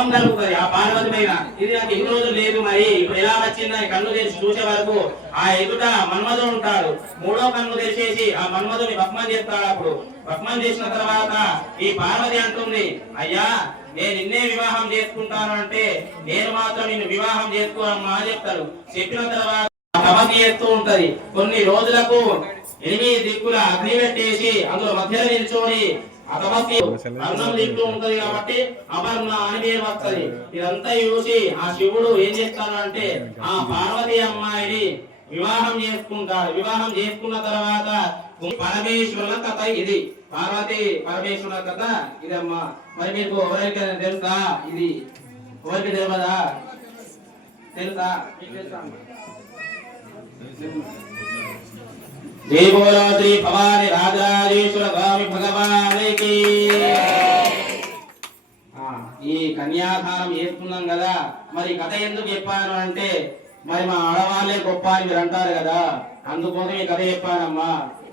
మోహం కలుగుతుంది ఆ పార్వతి పైన. ఇది నాకు ఎన్ని రోజులు లేదు, మరి ఇప్పుడు ఎలా వచ్చిందని కన్ను తెరిచి చూసే వరకు ఆ ఎదుట మన్మధుడు ఉంటాడు. మూడో కన్ను తెరిచేసి ఆ మన్మధుని భగ్నం చేస్తాడు. అప్పుడు భగ్నం చేసిన తర్వాత ఈ పార్వతి అంటుంది, అయ్యా నేను నిన్నే వివాహం చేసుకుంటాను అంటే, నేను మాత్రం నిన్ను వివాహం చేసుకోనమ్మా అని చెప్తాడు. చెప్పిన తర్వాత తపస్సు చేస్తూ ఉంటది. కొన్ని రోజులకు 8 దిక్కుల అగ్ని పెట్టేసి అందులో మధ్యలో నిల్చొని అన్నం తింటూ ఉంటది. కాబట్టి అపర్ణ అని పేరు వస్తుంది. ఇదంతా చూసి ఆ శివుడు ఏం చేస్తాడు అంటే ఆ పార్వతి అమ్మాయిని వివాహం చేసుకుంటాడు. వివాహం చేసుకున్న తర్వాత పరమేశ్వరుల కథ ఇది. పార్వతి పరమేశ్వరుల కథ ఇదమ్మా. మరి మీకు ఎవరికైనా తెలుసా? ఇది ఎవరికి తెలియదా? తెలుసా? జై బోలో శ్రీ భవాని రాజరాజేశ్వర స్వామి భగవానికి. ఈ కన్యాదానం చేసుకున్నాం కదా, మరి కథ ఎందుకు చెప్పాను అంటే, మరి మా ఆడవాళ్ళే గొప్ప అని మీరు అంటారు కదా, అందుకోసం ఈ కథ చెప్పానమ్మా.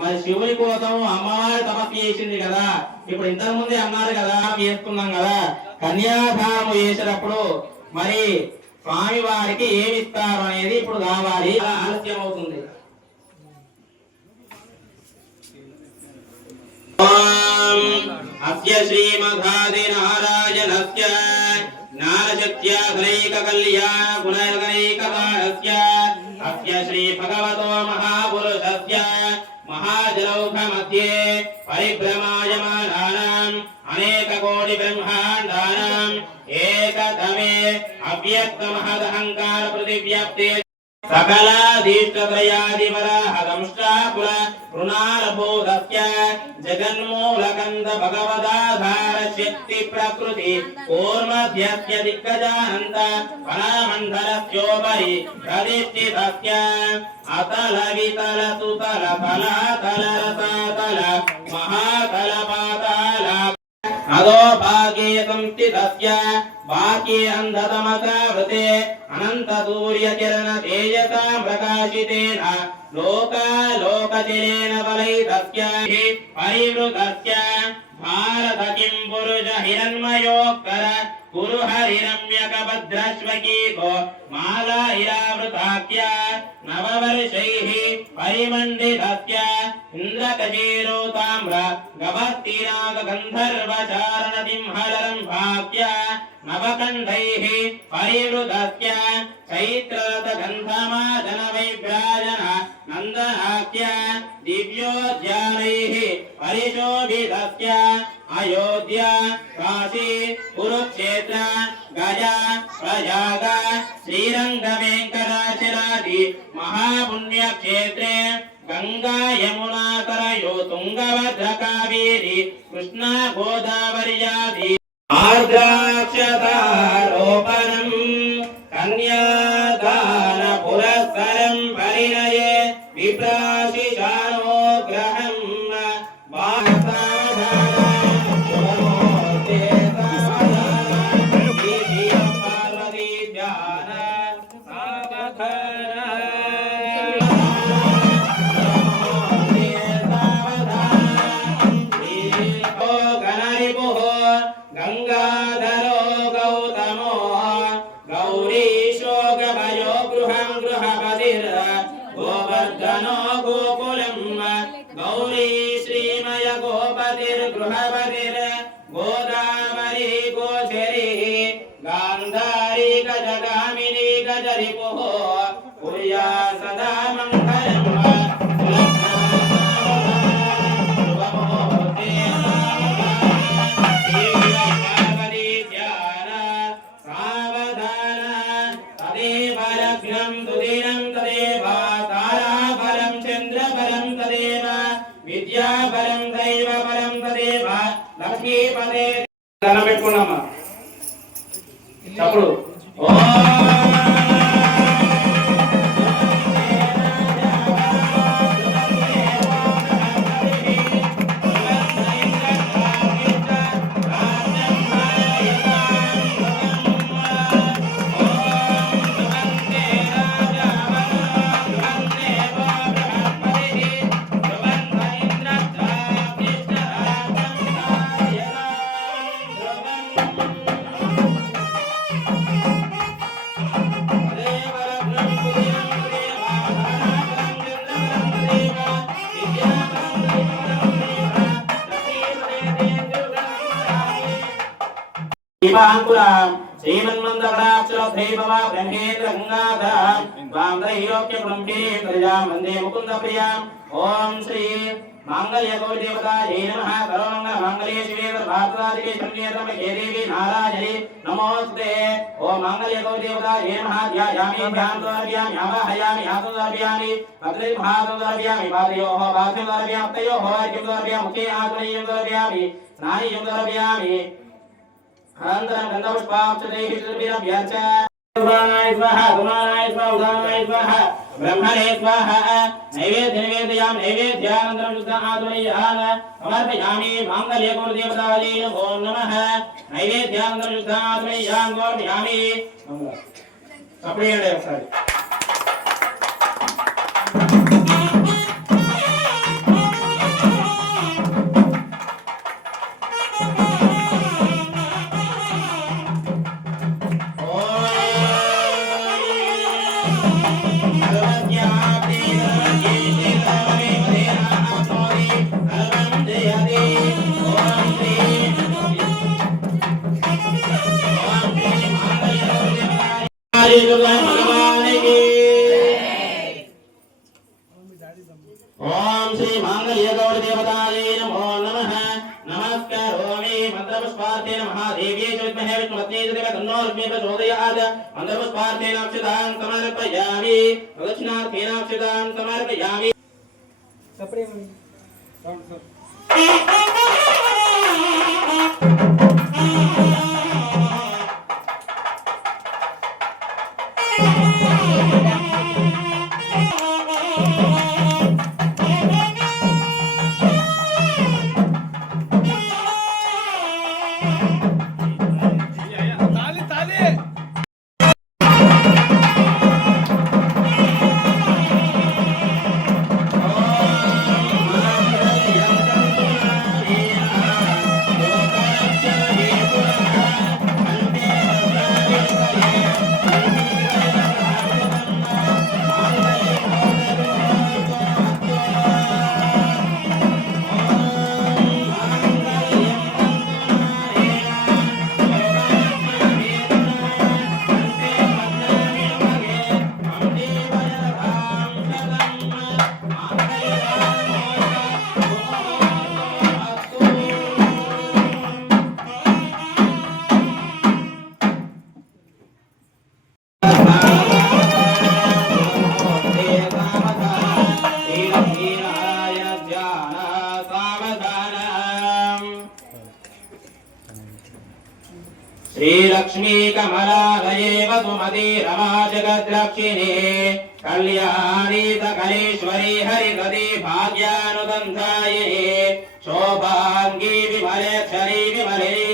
మరి శివుని కోసం అమ్మవారి తపస్సు చేసింది కదా, ఇప్పుడు ఇంతకు ముందే అన్నారు కదా చేసుకున్నాం కదా, కన్యాదానం చేసేటప్పుడు మరి స్వామి వారికి ఏమి ఇస్తారు అనేది ఇప్పుడు కావాలి. ఆలస్యం అవుతుంది. అస్య శ్రీమదాది నారాయణస్య జ్ఞానశక్త్యాధనైక కళ్యాణ గుణైకైకవారస్య అస్య శ్రీ భగవతో మహాపురుషస్య మహాజలౌఘ మధ్యే పరిభ్రమాయమానానాం అనేక కోటి బ్రహ్మాండానాం ఏకతమే అవ్యక్త మహదహంకార ప్రతివ్యాప్తే सकलाधीष्टत्रयादिवराहदंष्टाकुल ऋणालबोधस्य जगन्मूलकन्द भगवदाधार शक्ति प्रकृति कूर्मध्यस्य दिग्गजानन्त वनमण्डलस्योपरि प्रतिष्ठितस्य अतल वितल सुतल तलातल रसातल महातल पाताल अदो भागे संस्थितस्य बाकी अंधतमकावृते अनंत सूर्य किरण तेजसा प्रकाशितेन लोकालोकचिरेण बलैतस्य परिवृतस्य भारत किं पुरुष हिरण्मयोक्कर कुरु हरिरम्यकभद्रश्वकीको माला इरावृताख्य नववर्षैः परिमण्डितस्य इन्द्रकचेरो ताम्र गभस्तिनाग गन्धर्वचारण सिंहलरम्भाख्य नवकण्ठैः परिवृतस्य चैत्ररथ गन्धमादन वैभ्राजन नन्दनाख्य दिव्योद्यानैः परिशोभितस्य अयोध्या काशी कुरुक्षेत्र गया प्रयाग श्रीरंग वेंकटाचलादि महापुण्यक्षेत्रे गंगा यमुना तरयो तुंगभद्रा कावेरी कृष्णा गोदावरी आर्द्राक्षतारोपणं कन्यादान पुरस्सरं परिणये विप्राशिशानो ग्रहं गौरी श्रीमय गोपतिर् गृहपतिर् गोदावरी गोचरी गांधारी गजगामिनी गजरिपुः कुर्या सदा मंगलम् విద్యాపరం దైవపరం తదేవ లక్ష్మీపదే దండం పెట్టుకున్నామా చప్పుడు दीपांकुरां श्रीमन्मन्दकटाक्षरभैभव ब्रह्मेन्द्र गंगाधर वामदैलोक्य ब्रह्मे प्रजां वन्दे मुकुन्द प्रियां ओम श्री मांगल्य गौरी देवतायै नमः सर्वमंगल मांगल्ये शिवे सर्वार्थसाधिके शरण्ये देवी नारायणी नमोस्ते ओम मांगल्य गौरी देवतायै नमः ध्यायामि ध्यानद्वारयामि आवाहयामि आसनद्वारयामि अग्रे महासनद्वारयामि पादयोः पादयोः तयोः अर्घ्यद्वारयामि मुखे आत्मनीयद्वारयामि स्नानीयद्वारयामि अनन्तरं गन्धपुष्पाक्षतैः श्रीरभ्यर्च स्वाहाय स्वाहा कुमाराय स्वाहा उदानाय स्वाहा ब्रह्मणे स्वाहा नैवेद्य निवेदयामि नैवेद्यानन्तरं शुद्ध आत्मनीयान समर्पयामि माङ्गल्यगौरदेवतायै नमो नमः नैवेद्यानन्तरं शुद्ध आत्मनीयान समर्पयामि कपड़े ఒకసారి ओम श्री मांगल्य गौरी देवतायै नमो नमः नमस्कारोमि मंत्रपुष्पार्थेन महादेव्यै च विद्महे विष्णुपत्न्यै च देवै तन्नो लक्ष्मी प्रचोदयात् मंत्रपुष्पार्थेन अक्षतां समर्पयामि प्रदक्षिणार्थेन अक्षतां समर्पयामि कपड़े श्रीलक्ष्मी कमलालये वसुमती रमा जगद्रक्षिणी कल्याणी सकलेश्वरी हरिगति भाग्यानुगन्धायिनी शोभाङ्गी विमलेक्षरी विमलिनी